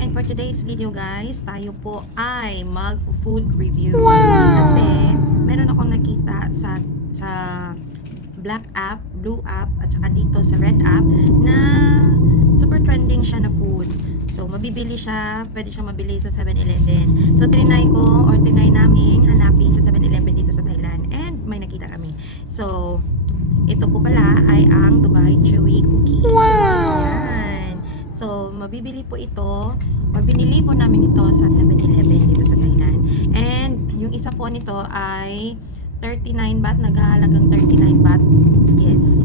And for today's video guys, tayo po ay mag-food review. Kasi meron akong nakita sa black app, blue app, at saka dito sa red app na super trending siya na food. So, mabibili siya, pwede siya mabili sa 7-Eleven. So, trinay namin hanapin sa 7-Eleven dito sa Thailand. And may nakita kami. So, ito po pala ay ang Dubai Chewy Cookie. Yan. So, mabibili po ito, binili po namin ito sa 7-Eleven dito sa Thailand. And, yung isa po nito ay 39 baht, naghahalagang 39 baht. Yes.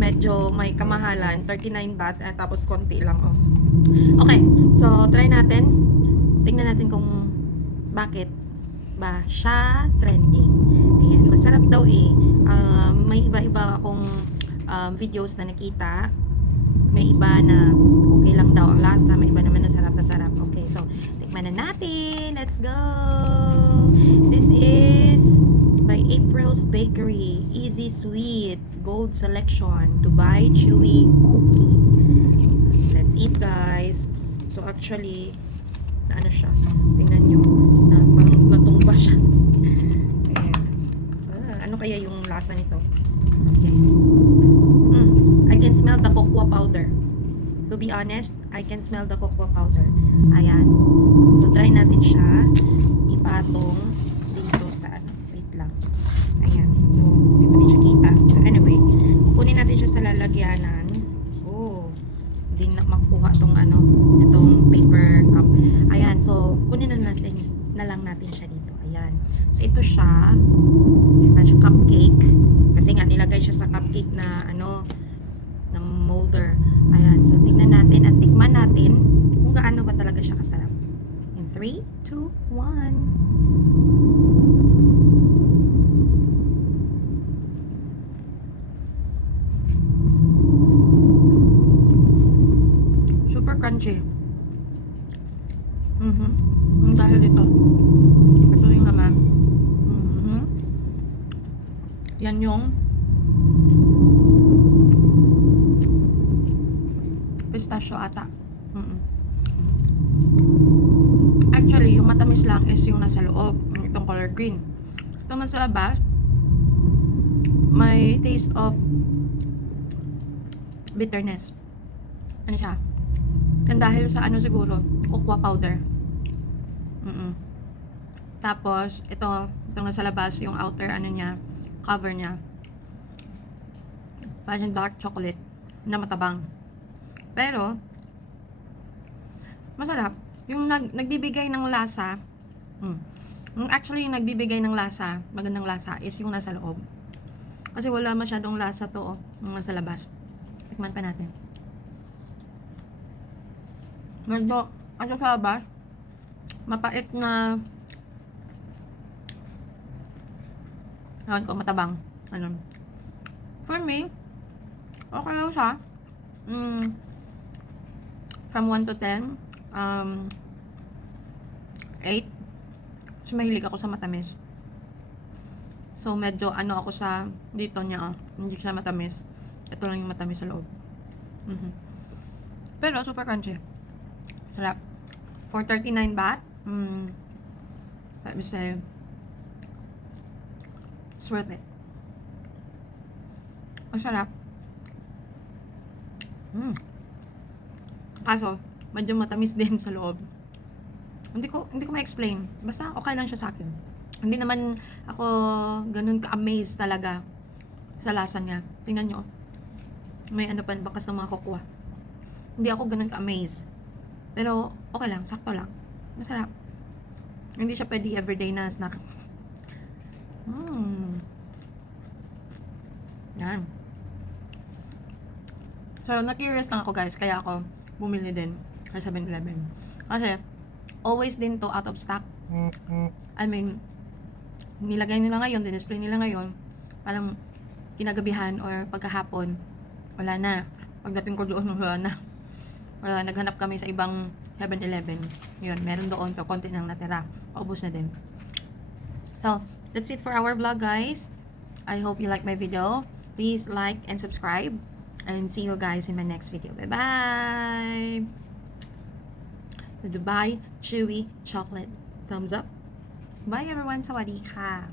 Medyo may kamahalan, 39 baht, tapos konti lang, oh. Okay, so try natin. Tingnan natin kung bakit ba siya trending. Ayan, masarap daw eh. May iba-iba akong videos na nakita. May iba na okay lang daw ang lasa, may iba naman na sarap na sarap. Okay, so tikman na natin. Let's go! This is by April's Bakery. Easy Sweet Gold Selection Dubai Chewy Cookie. Let's eat guys. So actually, ano siya? Tingnan nyo. Parang natumba siya. Ayan. Ano kaya yung lasa nito? Okay. I can smell the cocoa powder. To be honest, I can smell the cocoa powder. Ayan. So try natin siya. Ipatong dito sa ano. Wait lang. Ayan. So, hindi pa din siya kita. So anyway, kukunin natin siya sa lalagyanan. Hindi na makuha itong itong paper cup. Ayan, so kunin na lang natin siya dito. Ayan. So ito siya, siya cupcake. Kasi nga nilagay siya sa cupcake na ng molder. Ayan, so tingnan natin at tikman natin kung gaano ba talaga siya kasarap. In 3, 2, 1. Super crunchy. Dahil dito. Ito yung naman. Yan yung pistachio ata. Actually, yung matamis lang is yung nasa loob. Itong color green. Itong nasa labas, may taste of bitterness. Ano siya? And dahil sa siguro, cocoa powder. Tapos, itong nasa labas, yung outer niya, cover niya. Parang dark chocolate na matabang. Pero, masarap. Yung nagbibigay ng lasa, actually, yung nagbibigay ng lasa, magandang lasa, is yung nasa loob. Kasi wala masyadong lasa to, yung nasa labas. Tikman pa natin. Medyo, sa labas, mapait na, ewan ko, matabang. For me, okay lang siya. From 1 to 10, 8. Kasi mahilig ako sa matamis. So, medyo, ako sa, dito niya, hindi siya matamis. Ito lang yung matamis sa loob. Pero, super crunchy. Sarap. For 39 baht, let me say, it's worth it. Masarap. Kaso, medyo matamis din sa loob. Hindi ko ma-explain. Basta okay lang siya sa akin. Hindi naman ako ganun ka-amaze talaga sa lasa niya. Tingnan nyo. May bakas ng mga cocoa. Hindi ako ganun ka-amaze. Pero, okay lang. Sakto lang. Masarap. Hindi siya pwede everyday na snack. Yan. So, na-curious lang ako guys. Kaya ako bumili din sa 7-Eleven. Kasi, always din to out of stock. I mean, nilagay nila ngayon, display nila ngayon. Parang kinagabihan or pagkahapon, wala na. Pagdating ko doon, wala na. Naghanap kami sa ibang 7-Eleven. Yun, meron doon. So, konti nang natira. Paubos na din. So, that's it for our vlog, guys. I hope you like my video. Please like and subscribe. And see you guys in my next video. Bye-bye! the Dubai Chewy Chocolate. Thumbs up. Bye everyone. Sawadee ka.